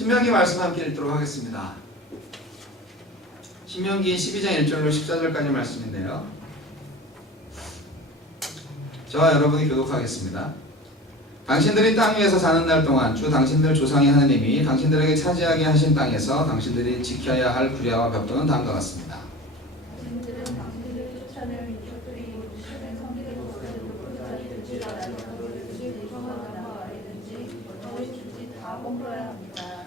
신명기 말씀 함께 읽도록 하겠습니다. 신명기 12장 1절로 14절까지 말씀인데요. 저와 여러분이 교독하겠습니다. 당신들이 땅 위에서 사는 날 동안 주 당신들 조상의 하느님이 당신들에게 차지하게 하신 땅에서 당신들이 지켜야 할 구례와 벽도는 다음과 같습니다. 당신들은 당신들의 쫓아낼 민족들이 모르시는 성기를 거스르고 자리든지 나라든지 무성한 나무 아래든지 너희 주지 다 공부해야 합니다.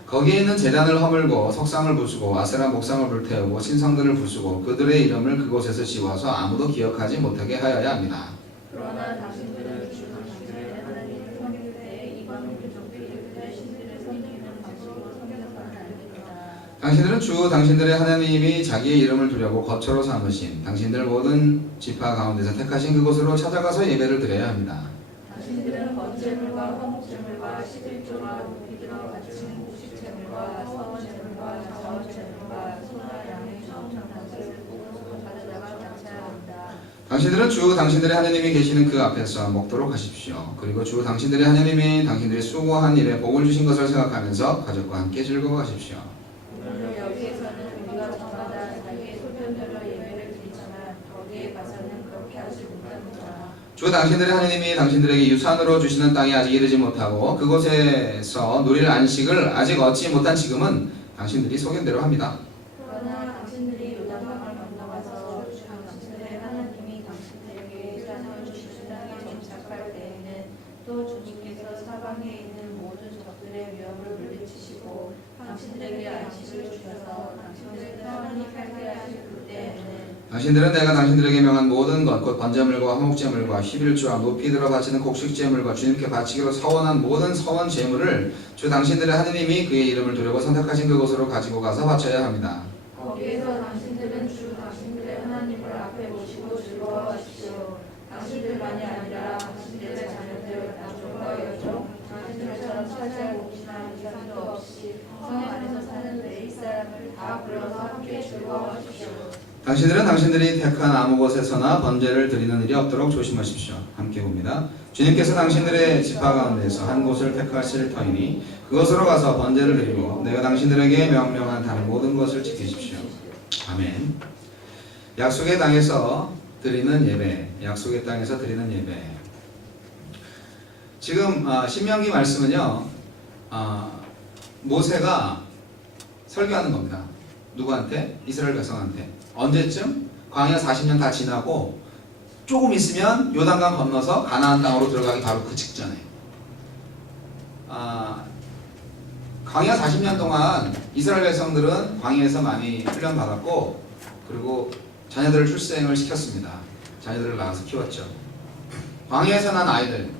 거기에 있는 제단을 허물고 석상을 부수고 아세라 목상을 불태우고 신상들을 부수고 그들의 이름을 그곳에서 지워서 아무도 기억하지 못하게 하여야 합니다. 그러나 당신들은 주 당신들의 하나님을 섬길 때 이방 민족들이 그들의 신들을 섬기는 방식으로 섬겨서는 안 됩니다. 당신들은 주 당신들의 하나님이 자기의 이름을 두려고 거처로 삼으신 당신들 모든 지파 가운데서 택하신 그곳으로 찾아가서 예배를 드려야 합니다. 당신들은 번제물과 화목제물과 11조와 우피들어 바치는 곡식제물과 서원제물과 자원제물과 소나 양의 처음장단을 꼭 가져다가 바쳐야 합니다. 당신들은 주 당신들의 하나님이 계시는 그 앞에서 먹도록 하십시오. 그리고 주 당신들의 하나님이 당신들이 수고한 일에 복을 주신 것을 생각하면서 가족과 함께 즐거워하십시오. 오늘 여기에서는 우리가 저마다 자기의 소견대로 예배를 드리지만 거기에 가서는 그렇게 하지 못합니다. 주 당신들의 하나님이 당신들에게 유산으로 주시는 땅에 아직 이르지 못하고 그곳에서 누릴 안식을 아직 얻지 못한 지금은 당신들이 소견대로 합니다. 그러나 당신들이 요단강을 건너가서 주 당신들의 하나님이 당신들에게 유산을 주시는 땅에 정착할 때에는 또 주님께서 사방에 있는 모든 적들의 위협을 물리치시고 당신들에게 안식을 주셔서 당신들을 평안히 살게 하실 그때에는 당신들은 내가 당신들에게 명한 모든 것, 곧 번제물과 화목제물과 11조와 높이 들어 바치는 곡식제물과 주님께 바치기로 서원한 모든 서원 제물을 주 당신들의 하느님이 그의 이름을 두려고 선택하신 그곳으로 가지고 가서 바쳐야 합니다. 거기에서 당신들은 주 당신들의 하나님을 앞에 모시고 즐거워하십시오. 당신들만이 아니라 당신들의 자녀들, 남종과 여종, 당신들처럼 차지할 몫이나 유산도 없이 성 안에서 사는 레위 사람을 다 불러서 함께 즐거워하십시오. 당신들은 당신들이 택한 아무 곳에서나 번제를 드리는 일이 없도록 조심하십시오. 함께 봅니다. 주님께서 당신들의 지파 가운데서 한 곳을 택하실 터이니 그곳으로 가서 번제를 드리고 내가 당신들에게 명령한 다른 모든 것을 지키십시오. 아멘. 약속의 땅에서 드리는 예배, 약속의 땅에서 드리는 예배. 지금 신명기 말씀은요, 모세가 설교하는 겁니다. 누구한테? 이스라엘 백성한테. 언제쯤? 광야 40년 다 지나고 조금 있으면 요단강 건너서 가나안 땅으로 들어가기 바로 그 직전에. 광야 40년 동안 이스라엘 백성들은 광야에서 많이 훈련받았고 그리고 자녀들을 출생을 시켰습니다. 자녀들을 낳아서 키웠죠. 광야에서 난 아이들.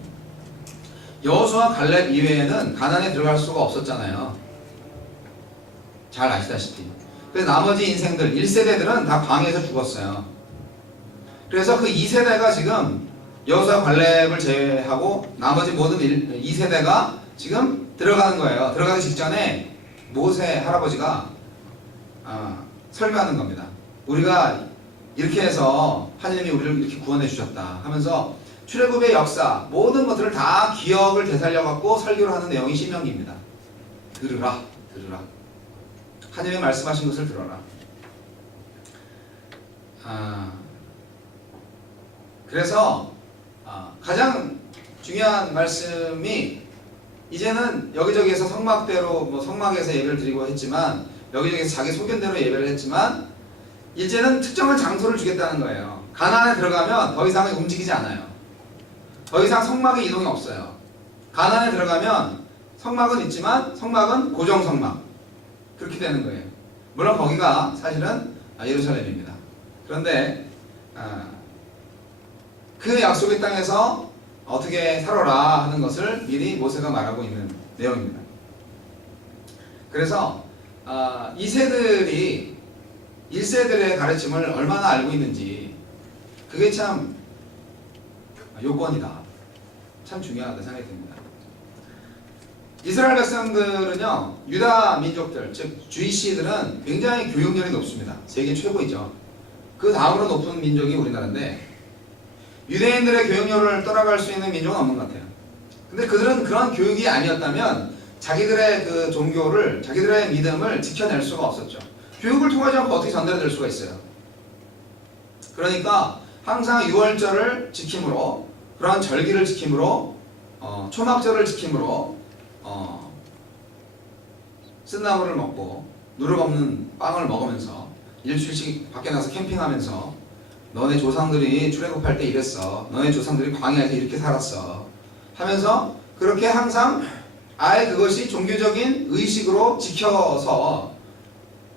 여호수아 갈렙 이외에는 가나안에 들어갈 수가 없었잖아요. 잘 아시다시피. 그래서 나머지 인생들 1세대들은 다 광야에서 죽었어요. 그래서 그 2세대가 지금 여호수아 갈렙을 제외하고 나머지 모든 2세대가 지금 들어가는 거예요. 들어가기 직전에 모세 할아버지가 설교하는 겁니다. 우리가 이렇게 해서 하나님이 우리를 이렇게 구원해 주셨다 하면서 출애굽의 역사 모든 것들을 다 기억을 되살려갖고 설교를 하는 내용이 신명기입니다. 들으라. 하나님의 말씀하신 것을 들어라. 그래서 가장 중요한 말씀이 이제는 여기저기에서 성막대로 성막에서 예배를 드리고 했지만 여기저기에서 자기 소견대로 예배를 했지만 이제는 특정한 장소를 주겠다는 거예요. 가나안에 들어가면 더 이상 움직이지 않아요. 더 이상 성막의 이동이 없어요. 가나안에 들어가면 성막은 있지만 성막은 고정 성막. 그렇게 되는 거예요. 물론 거기가 사실은 예루살렘입니다. 그런데 그 약속의 땅에서 어떻게 살아라 하는 것을 미리 모세가 말하고 있는 내용입니다. 그래서 이 세들이 1세들의 가르침을 얼마나 알고 있는지 그게 참 요건이다. 참 중요하다 생각이 듭니다. 이스라엘 백성들은요, 유다 민족들, 즉 주이시들은 굉장히 교육열이 높습니다. 세계 최고이죠. 그 다음으로 높은 민족이 우리나라인데 유대인들의 교육열을 따라갈 수 있는 민족은 없는 것 같아요. 근데 그들은 그런 교육이 아니었다면 자기들의 그 종교를, 자기들의 믿음을 지켜낼 수가 없었죠. 교육을 통하지 않고 어떻게 전달될 수가 있어요. 그러니까 항상 유월절을 지킴으로, 그런 절기를 지킴으로, 초막절을 지킴으로 쓴나물을 먹고 누룩 없는 빵을 먹으면서 일주일씩 밖에 나서 캠핑하면서 너네 조상들이 출애굽할 때 이랬어, 너네 조상들이 광야에서 이렇게 살았어 하면서 그렇게 항상 아예 그것이 종교적인 의식으로 지켜서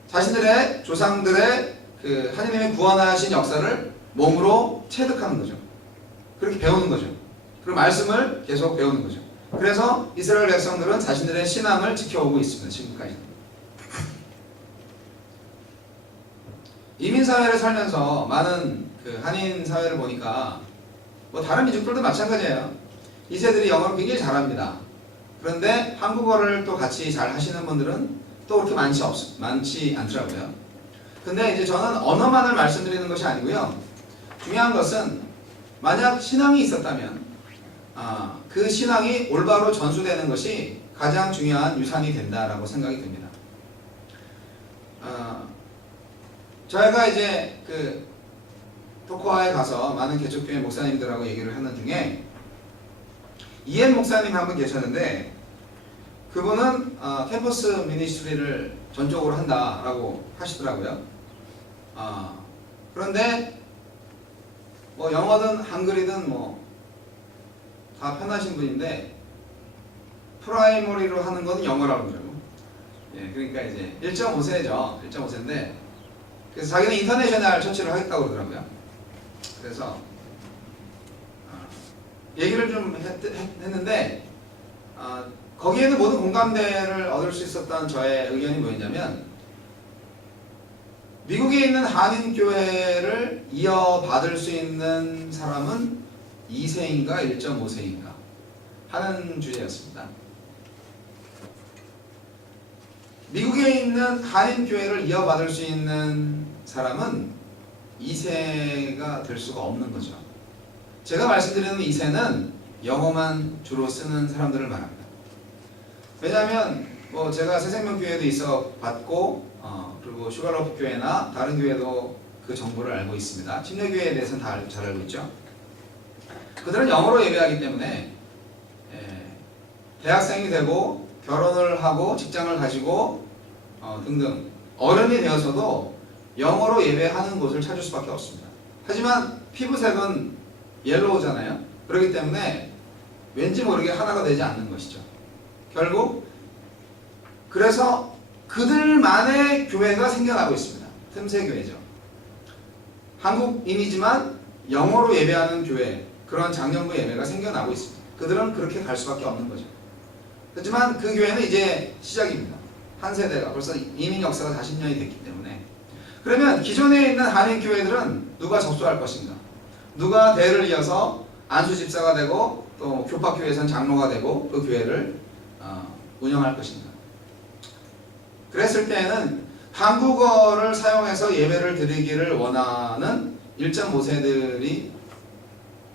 자신들의 조상들의 그 하나님의 구원하신 역사를 몸으로 체득하는 거죠. 그렇게 배우는 거죠. 그리고 말씀을 계속 배우는 거죠. 그래서 이스라엘 백성들은 자신들의 신앙을 지켜오고 있습니다. 지금까지. 이민 사회를 살면서 많은 그 한인 사회를 보니까 뭐 다른 민족들도 마찬가지예요. 이세들이 영어를 굉장히 잘합니다. 그런데 한국어를 또 같이 잘 하시는 분들은 또 그렇게 많지 않더라고요. 근데 이제 저는 언어만을 말씀드리는 것이 아니고요. 중요한 것은 만약 신앙이 있었다면 그 신앙이 올바로 전수되는 것이 가장 중요한 유산이 된다라고 생각이 듭니다. 저희가 이제 그 토코아에 가서 많은 개척교회 목사님들하고 얘기를 하는 중에 이엔 목사님 한 분 계셨는데 그분은 캠퍼스 미니스트리를 전적으로 한다라고 하시더라고요. 그런데 뭐 영어든 한글이든 뭐 다 편하신 분인데 프라이머리로 하는 건 영어라고 그러더라고요. 예, 그러니까 이제 1.5세죠. 1.5세인데 그래서 자기는 인터내셔널 처치를 하겠다고 그러더라고요. 그래서 얘기를 좀 했는데 거기에는 모든 공감대를 얻을 수 있었던 저의 의견이 뭐였냐면 미국에 있는 한인교회를 이어받을 수 있는 사람은 2세인가 1.5세인가 하는 주제였습니다. 미국에 있는 한인교회를 이어받을 수 있는 사람은 2세가 될 수가 없는 거죠. 제가 말씀드리는 2세는 영어만 주로 쓰는 사람들을 말합니다. 왜냐하면 뭐 제가 새생명교회도 있어 봤고 그리고 슈가로프 교회나 다른 교회도 그 정보를 알고 있습니다. 침례교회에 대해서는 다 잘 알고 있죠. 그들은 영어로 예배하기 때문에 대학생이 되고 결혼을 하고 직장을 가지고 등등 어른이 되어서도 영어로 예배하는 곳을 찾을 수밖에 없습니다. 하지만 피부색은 옐로우잖아요. 그렇기 때문에 왠지 모르게 하나가 되지 않는 것이죠. 결국 그래서 그들만의 교회가 생겨나고 있습니다. 틈새 교회죠. 한국인이지만 영어로 예배하는 교회, 그런 장년부 예배가 생겨나고 있습니다. 그들은 그렇게 갈 수밖에 없는 거죠. 하지만 그 교회는 이제 시작입니다. 한 세대가 벌써 이민 역사가 40년이 됐기 때문에. 그러면 기존에 있는 한인 교회들은 누가 접수할 것인가? 누가 대를 이어서 안수 집사가 되고 또 교파교회에서는 장로가 되고 그 교회를 운영할 것인가? 그랬을 때에는 한국어를 사용해서 예배를 드리기를 원하는 1.5세들이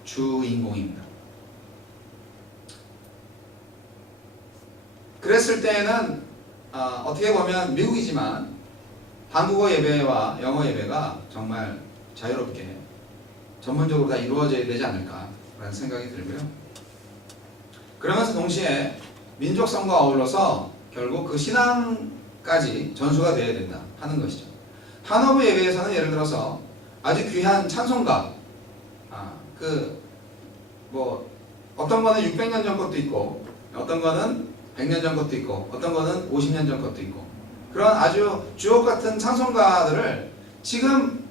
주인공입니다. 그랬을 때에는 어떻게 보면 미국이지만 한국어 예배와 영어 예배가 정말 자유롭게 전문적으로 다 이루어져야 되지 않을까라는 생각이 들고요. 그러면서 동시에 민족성과 어울러서 결국 그 신앙까지 전수가 되어야 된다 하는 것이죠. 한어부 예배에서는 예를 들어서 아주 귀한 찬송가, 어떤 거는 600년 전 것도 있고, 어떤 거는 100년 전 것도 있고, 어떤 거는 50년 전 것도 있고, 그런 아주 주옥 같은 찬송가들을 지금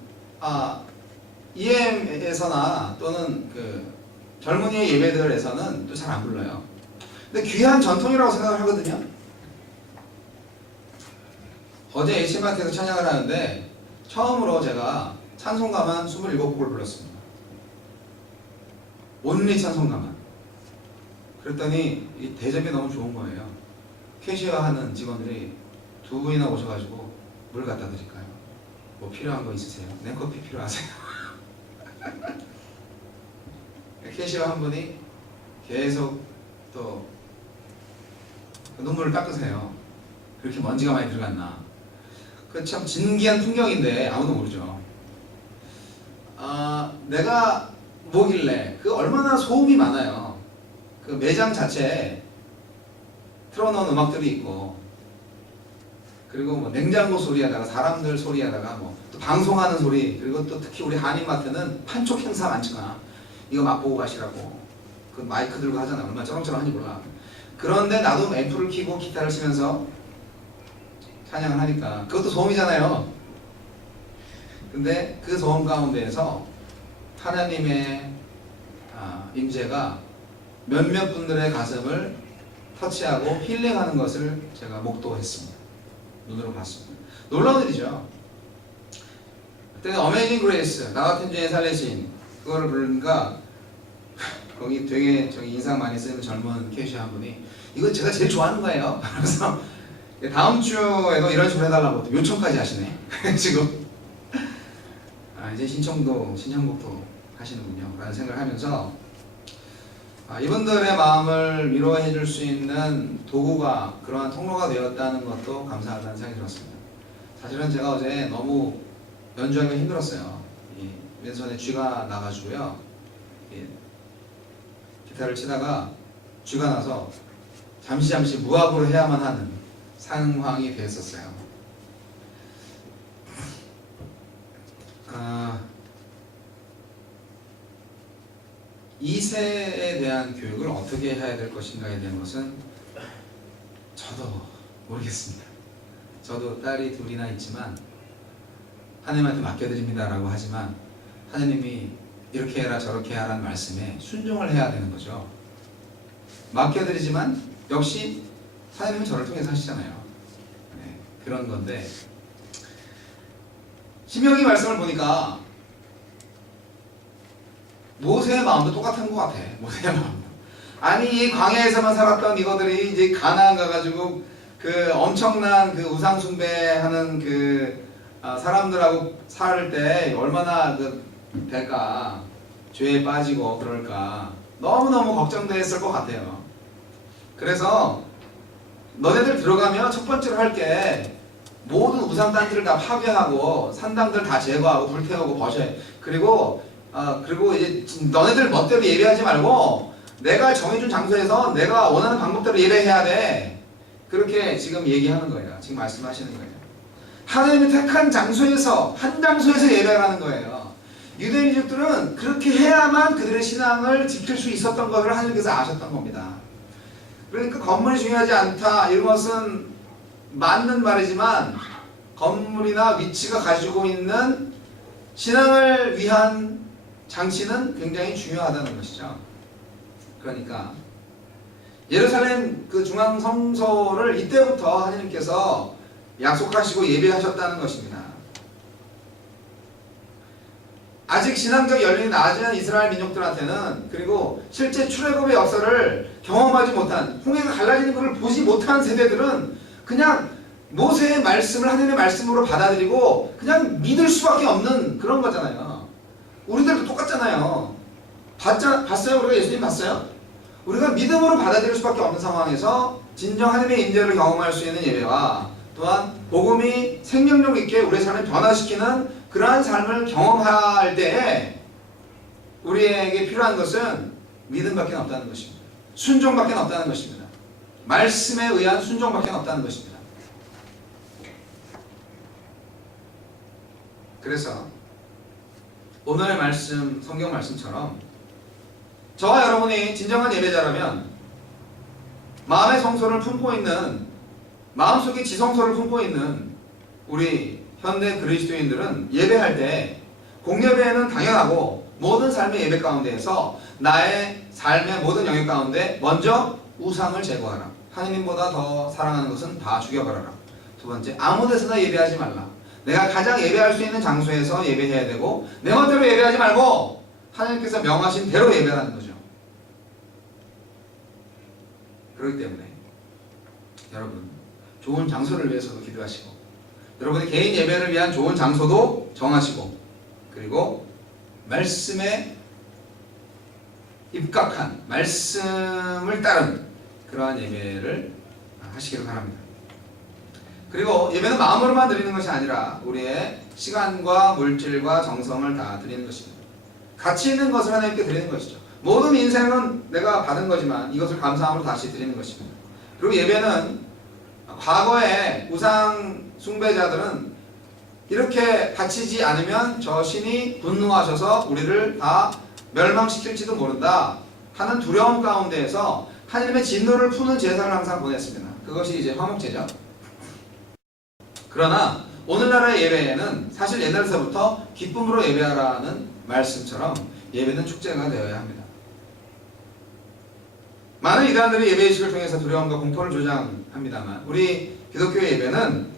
EM에서나 또는 그 젊은이의 예배들에서는 또 잘 안 불러요. 근데 귀한 전통이라고 생각을 하거든요. 어제 H마트에서 찬양을 하는데 처음으로 제가 찬송가만 27곡을 불렀습니다. 온리 찬송가만. 그랬더니 이 대접이 너무 좋은 거예요. 캐시어 하는 직원들이 두 분이나 오셔가지고 물 갖다 드릴까요? 뭐 필요한 거 있으세요? 냉커피 필요하세요? 캐시어 한 분이 계속 또 눈물을 닦으세요. 그렇게 먼지가 많이 들어갔나. 그 참 진기한 풍경인데 아무도 모르죠. 내가 뭐길래 그 얼마나 소음이 많아요. 그 매장 자체에 틀어놓은 음악들이 있고, 그리고 뭐 냉장고 소리하다가 사람들 소리하다가 뭐 또 방송하는 소리, 그리고 또 특히 우리 한인마트는 판촉 행사 많잖아. 이거 맛보고 가시라고 그 마이크 들고 하잖아. 얼마나 쩌렁쩌렁한지 몰라. 그런데 나도 앰프를 켜고 기타를 치면서 찬양을 하니까 그것도 소음이잖아요. 근데 그 소음 가운데에서 하나님의 임재가 몇몇 분들의 가슴을 터치하고 힐링하는 것을 제가 목도했습니다. 눈으로 봤습니다. 놀라운 일이죠. 그때는 어메이징 그레이스, 나 같은 죄인 살리신, 그거를 부르니까 거기 되게 저기 인상 많이 쓰는 젊은 캐시어 한 분이 이거 제가 제일 좋아하는 거예요. 그래서 다음 주에도 이런 식으로 해달라고 또 요청까지 하시네. 지금 이제 신청곡도 하시는군요 라는 생각을 하면서 이분들의 마음을 위로해 줄 수 있는 도구가, 그러한 통로가 되었다는 것도 감사하다는 생각이 들었습니다. 사실은 제가 어제 너무 연주하기가 힘들었어요. 왼손에 쥐가 나가지고요, 기타를 치다가 쥐가 나서 잠시 무압으로 해야만 하는 상황이 됐었어요. 이세에 대한 교육을 어떻게 해야 될 것인가에 대한 것은 저도 모르겠습니다. 저도 딸이 둘이나 있지만 하나님한테 맡겨드립니다라고 하지만 하나님이 이렇게 해라 저렇게 하라는 말씀에 순종을 해야 되는 거죠. 맡겨드리지만 역시 하나님은 저를 통해서 하시잖아요. 네, 그런 건데 신명기 말씀을 보니까 모세의 마음도 똑같은 것 같아. 모세의 마음도. 아니 이 광야에서만 살았던 이거들이 이제 가나안 가가지고 그 엄청난 그 우상 숭배하는 그 사람들하고 살 때 얼마나 그 될까, 죄에 빠지고 그럴까 너무너무 걱정됐을 것 같아요. 그래서 너네들 들어가면 첫 번째로 할 게 모든 우상단들을 다 파괴하고 산당들 다 제거하고 불태우고 버셔야 해. 그리고 이제 너네들 멋대로 예배하지 말고 내가 정해준 장소에서 내가 원하는 방법대로 예배해야 돼. 그렇게 지금 얘기하는 거예요. 지금 말씀하시는 거예요. 하나님이 택한 장소에서, 한 장소에서 예배하는 거예요. 유대인족들은 그렇게 해야만 그들의 신앙을 지킬 수 있었던 것을 하나님께서 아셨던 겁니다. 그러니까 건물이 중요하지 않다 이런 것은 맞는 말이지만 건물이나 위치가 가지고 있는 신앙을 위한 장치는 굉장히 중요하다는 것이죠. 그러니까 예루살렘 그 중앙 성소를 이때부터 하나님께서 약속하시고 예배하셨다는 것입니다. 아직 신앙적 연륜이 낮은 이스라엘 민족들한테는, 그리고 실제 출애굽의 역사를 경험하지 못한, 홍해가 갈라지는 것을 보지 못한 세대들은 그냥 모세의 말씀을 하나님의 말씀으로 받아들이고 그냥 믿을 수밖에 없는 그런 거잖아요. 우리들도 똑같잖아요. 봤어요? 우리가 예수님 봤어요? 우리가 믿음으로 받아들일 수밖에 없는 상황에서 진정 하나님의 임재를 경험할 수 있는 예배와 또한 복음이 생명력 있게 우리의 삶을 변화시키는 그러한 삶을 경험할 때에 우리에게 필요한 것은 믿음밖에 없다는 것입니다. 순종밖에 없다는 것입니다. 말씀에 의한 순종밖에 없다는 것입니다. 그래서 오늘의 말씀, 성경 말씀처럼 저와 여러분이 진정한 예배자라면 마음의 성소를 품고 있는, 마음속에 지성소를 품고 있는 우리 현대 그리스도인들은 예배할 때 공예배는 당연하고 모든 삶의 예배 가운데에서 나의 삶의 모든 영역 가운데 먼저 우상을 제거하라. 하느님보다 더 사랑하는 것은 다 죽여버려라. 두 번째, 아무 데서나 예배하지 말라. 내가 가장 예배할 수 있는 장소에서 예배해야 되고 내 멋대로 예배하지 말고 하나님께서 명하신 대로 예배하는 거죠. 그렇기 때문에 여러분 좋은 장소를 위해서도 기도하시고 여러분의 개인 예배를 위한 좋은 장소도 정하시고 그리고 말씀에 입각한 말씀을 따른 그러한 예배를 하시기를 바랍니다. 그리고 예배는 마음으로만 드리는 것이 아니라 우리의 시간과 물질과 정성을 다 드리는 것입니다. 가치 있는 것을 하나님께 드리는 것이죠. 모든 인생은 내가 받은 거지만 이것을 감사함으로 다시 드리는 것입니다. 그리고 예배는 과거의 우상 숭배자들은 이렇게 바치지 않으면 저 신이 분노하셔서 우리를 다 멸망시킬지도 모른다 하는 두려움 가운데에서 하나님의 진노를 푸는 제사를 항상 보냈습니다. 그것이 이제 화목제죠. 그러나 오늘날의 예배에는 사실 옛날서부터 기쁨으로 예배하라는 말씀처럼 예배는 축제가 되어야 합니다. 많은 이단들이 예배의식을 통해서 두려움과 공포를 조장합니다만 우리 기독교의 예배는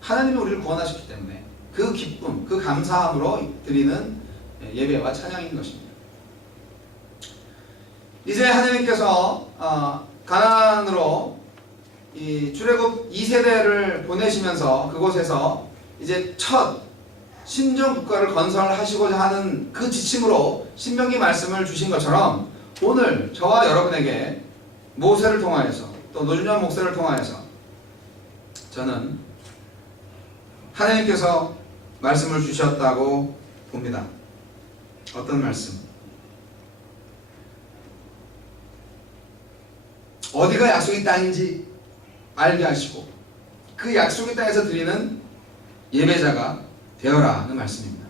하나님이 우리를 구원하셨기 때문에 그 기쁨, 그 감사함으로 드리는 예배와 찬양인 것입니다. 이제 하나님께서 가나안으로 이 출애굽 2세대를 보내시면서 그곳에서 이제 첫 신정 국가를 건설하시고자 하는 그 지침으로 신명기 말씀을 주신 것처럼 오늘 저와 여러분에게 모세를 통하여서 또 노준현 목사를 통하여서 저는 하나님께서 말씀을 주셨다고 봅니다. 어떤 말씀? 어디가 약속의 땅인지 알게 하시고 그 약속의 땅에서 드리는 예배자가 되어라 하는 말씀입니다.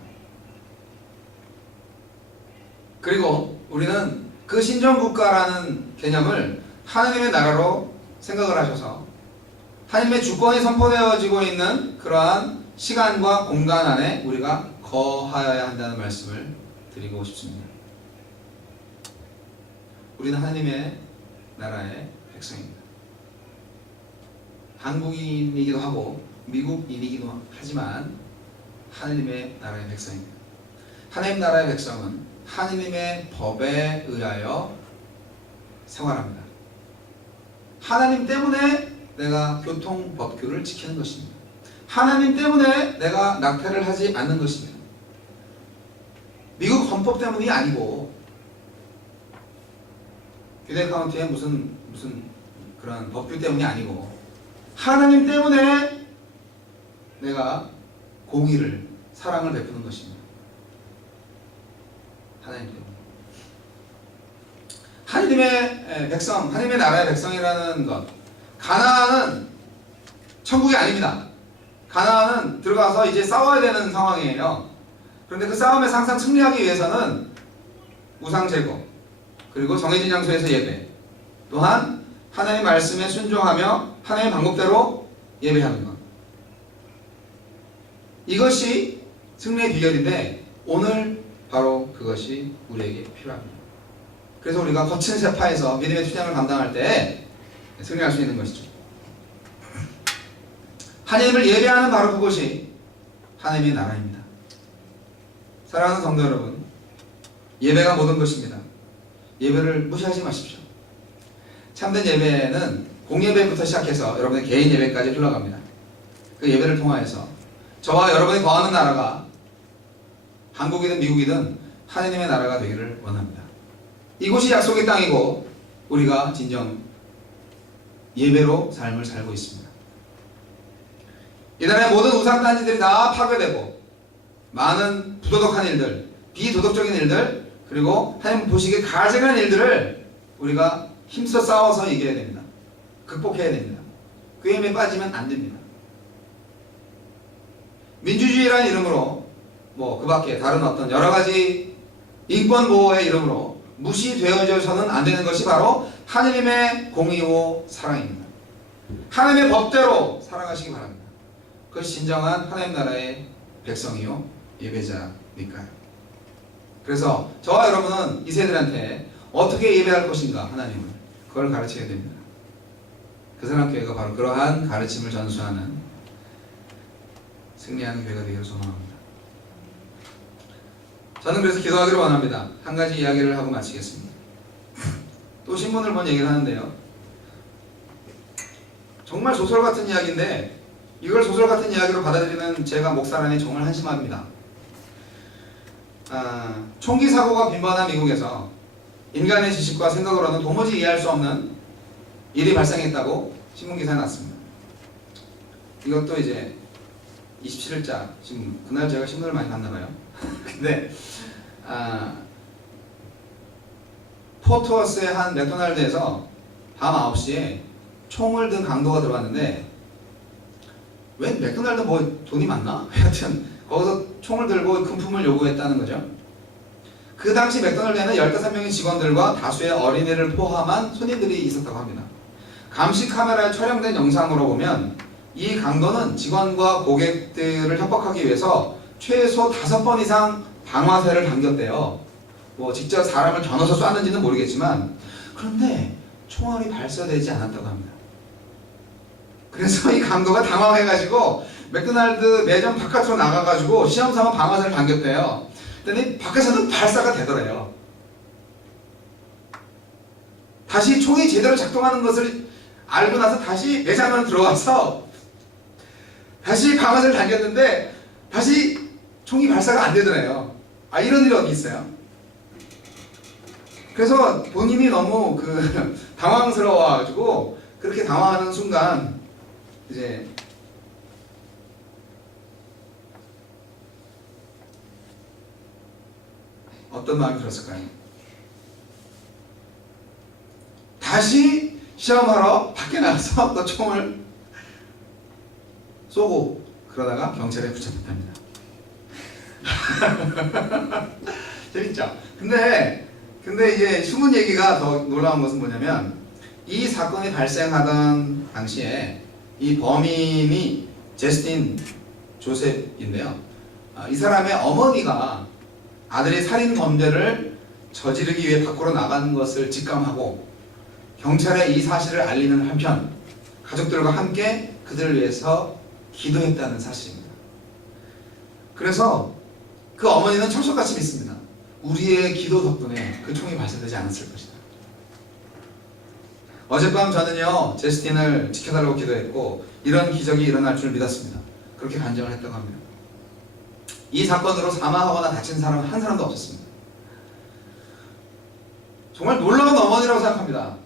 그리고 우리는 그 신정국가라는 개념을 하나님의 나라로 생각을 하셔서 하나님의 주권이 선포되어지고 있는 그러한 시간과 공간 안에 우리가 거하여야 한다는 말씀을 드리고 싶습니다. 우리는 하나님의 나라의 백성입니다. 한국인이기도 하고 미국인이기도 하지만 하나님의 나라의 백성입니다. 하나님 나라의 백성은 하나님의 법에 의하여 생활합니다. 하나님 때문에 내가 교통법규를 지키는 것입니다. 하나님 때문에 내가 낙태를 하지 않는 것입니다. 미국 헌법 때문이 아니고 규대 카운티의 무슨 그런 법규 때문이 아니고 하나님 때문에 내가 공의를 사랑을 베푸는 것입니다. 하나님 때문에. 하나님의 백성, 하나님의 나라의 백성이라는 것. 가나안은 천국이 아닙니다. 가나안은 들어가서 이제 싸워야 되는 상황이에요. 그런데 그 싸움에서 항상 승리하기 위해서는 우상 제거, 그리고 정해진 장소에서 예배, 또한 하나님의 말씀에 순종하며 하나님의 방법대로 예배하는 것. 이것이 승리의 비결인데 오늘 바로 그것이 우리에게 필요합니다. 그래서 우리가 거친 세파에서 믿음의 투쟁을 감당할 때 승리할 수 있는 것이죠. 하나님을 예배하는 바로 그것이 하나님의 나라입니다. 사랑하는 성도 여러분, 예배가 모든 것입니다. 예배를 무시하지 마십시오. 참된 예배는 공예배부터 시작해서 여러분의 개인 예배까지 흘러갑니다. 그 예배를 통하여서 저와 여러분이 거하는 나라가 한국이든 미국이든 하나님의 나라가 되기를 원합니다. 이곳이 약속의 땅이고 우리가 진정 예배로 삶을 살고 있습니다. 이 나라의 모든 우상단지들이 다 파괴되고 많은 부도덕한 일들, 비도덕적인 일들, 그리고 하나님 보시기에 가증한 일들을 우리가 힘써 싸워서 이겨야 됩니다. 극복해야 됩니다. 그 힘에 빠지면 안 됩니다. 민주주의라는 이름으로 그 밖에 다른 어떤 여러 가지 인권 보호의 이름으로 무시되어져서는 안 되는 것이 바로 하나님의 공의와 사랑입니다. 하나님의 법대로 살아가시기 바랍니다. 그것이 진정한 하나님 나라의 백성이요 예배자니까요. 그래서 저와 여러분은 이 세대들한테 어떻게 예배할 것인가 하나님을 그걸 가르쳐야 됩니다. 그 사람 교회가 바로 그러한 가르침을 전수하는 승리하는 교회가 되기를 소망합니다. 저는 그래서 기도하기를 원합니다. 한 가지 이야기를 하고 마치겠습니다. 또 신문을 본 얘기를 하는데요. 정말 소설 같은 이야기인데 이걸 소설 같은 이야기로 받아들이는 제가 목사라니 정말 한심합니다. 총기 사고가 빈번한 미국에서 인간의 지식과 생각으로는 도무지 이해할 수 없는 일이 발생했다고 신문기사에 났습니다. 이것도 이제 27일자 신문, 그날 제가 신문을 많이 봤나봐요. 근데 포트워스의 한 맥도날드에서 밤 9시에 총을 든 강도가 들어왔는데, 웬 맥도날드 뭐 돈이 많나? 하여튼 거기서 총을 들고 금품을 요구했다는 거죠. 그 당시 맥도날드에는 15명의 직원들과 다수의 어린이를 포함한 손님들이 있었다고 합니다. 감시 카메라에 촬영된 영상으로 보면 이 강도는 직원과 고객들을 협박하기 위해서 최소 5번 이상 방아쇠를 당겼대요. 뭐 직접 사람을 겨눠서 쐈는지는 모르겠지만, 그런데 총알이 발사되지 않았다고 합니다. 그래서 이 강도가 당황해가지고 맥도날드 매점 바깥으로 나가가지고 시험삼아 방아쇠를 당겼대요. 그랬더니 밖에서는 발사가 되더래요. 다시 총이 제대로 작동하는 것을 알고 나서 다시 매장으로 들어와서 다시 방아쇠를 당겼는데 다시 총이 발사가 안 되더래요. 이런 일이 어디 있어요? 그래서 본인이 너무 당황스러워가지고 그렇게 당황하는 순간 이제 어떤 마음이 들었을까요? 다시 시험하러 밖에 나가서 또 총을 쏘고 그러다가 경찰에 붙잡혔답니다. 재밌죠? 근데 이제 숨은 얘기가 더 놀라운 것은 뭐냐면, 이 사건이 발생하던 당시에 이 범인이 제스틴 조셉인데요. 이 사람의 어머니가 아들이 살인 범죄를 저지르기 위해 밖으로 나간 것을 직감하고 경찰에 이 사실을 알리는 한편 가족들과 함께 그들을 위해서 기도했다는 사실입니다. 그래서 그 어머니는 철석같이 믿습니다. 우리의 기도 덕분에 그 총이 발사되지 않았을 것이다. 어젯밤 저는요, 제스틴을 지켜달라고 기도했고 이런 기적이 일어날 줄 믿었습니다. 그렇게 간증을 했다고 합니다. 이 사건으로 사망하거나 다친 사람은 한 사람도 없었습니다. 정말 놀라운 어머니라고 생각합니다.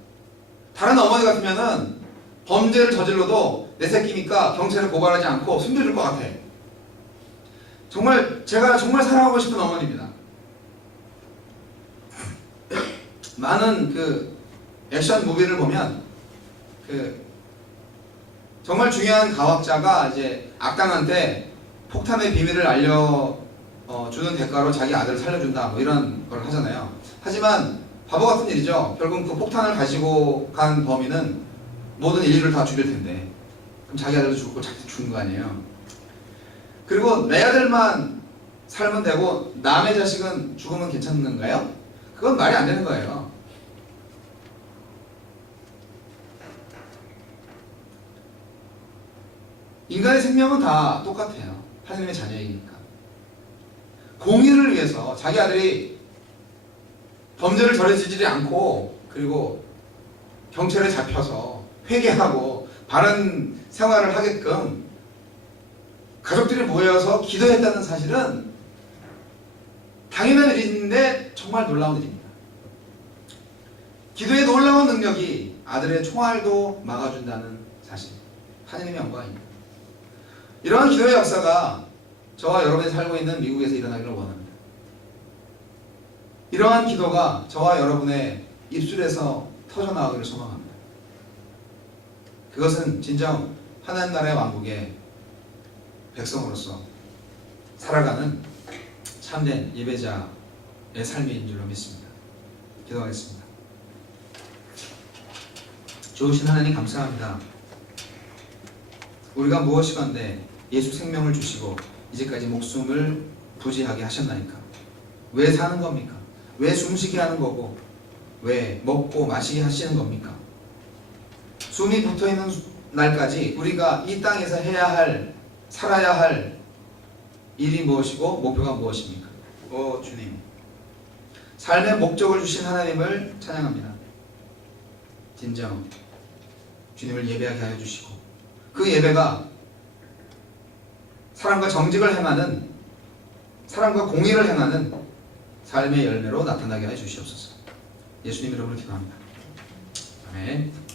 다른 어머니 같으면은 범죄를 저질러도 내 새끼니까 경찰에 고발하지 않고 숨겨줄 것 같아. 제가 정말 사랑하고 싶은 어머니입니다. 많은 액션 무비를 보면 정말 중요한 가학자가 이제 악당한테 폭탄의 비밀을 알려주는 대가로 자기 아들을 살려준다, 뭐 이런 걸 하잖아요. 하지만 바보 같은 일이죠. 결국 그 폭탄을 가지고 간 범인은 모든 인류를 다 죽일 텐데, 그럼 자기 아들도 죽고 자기도 죽는 거 아니에요. 그리고 내 아들만 살면 되고 남의 자식은 죽으면 괜찮은 건가요? 그건 말이 안 되는 거예요. 인간의 생명은 다 똑같아요. 하나님의 자녀이니까. 공의를 위해서 자기 아들이 범죄를 저지르지 않고, 그리고 경찰에 잡혀서 회개하고 바른 생활을 하게끔 가족들이 모여서 기도했다는 사실은 당연한 일인데 정말 놀라운 일입니다. 기도의 놀라운 능력이 아들의 총알도 막아준다는 사실, 하나님의 영광입니다. 이러한 기도의 역사가 저와 여러분이 살고 있는 미국에서 일어나기를 원합니다. 이러한 기도가 저와 여러분의 입술에서 터져나오기를 소망합니다. 그것은 진정 하나님 나라의 왕국의 백성으로서 살아가는 참된 예배자의 삶인 줄로 믿습니다. 기도하겠습니다. 좋으신 하나님 감사합니다. 우리가 무엇이건대 예수 생명을 주시고 이제까지 목숨을 부지하게 하셨나이까? 왜 사는 겁니까? 왜 숨쉬게 하는 거고 왜 먹고 마시게 하시는 겁니까? 숨이 붙어있는 날까지 우리가 이 땅에서 해야 할, 살아야 할 일이 무엇이고 목표가 무엇입니까? 오 주님, 삶의 목적을 주신 하나님을 찬양합니다. 진정 주님을 예배하게 하여 주시고 그 예배가 사랑과 정직을 행하는, 사랑과 공의를 행하는 삶의 열매로 나타나게 하여 주시옵소서. 예수님 이름으로 기도합니다. 아멘.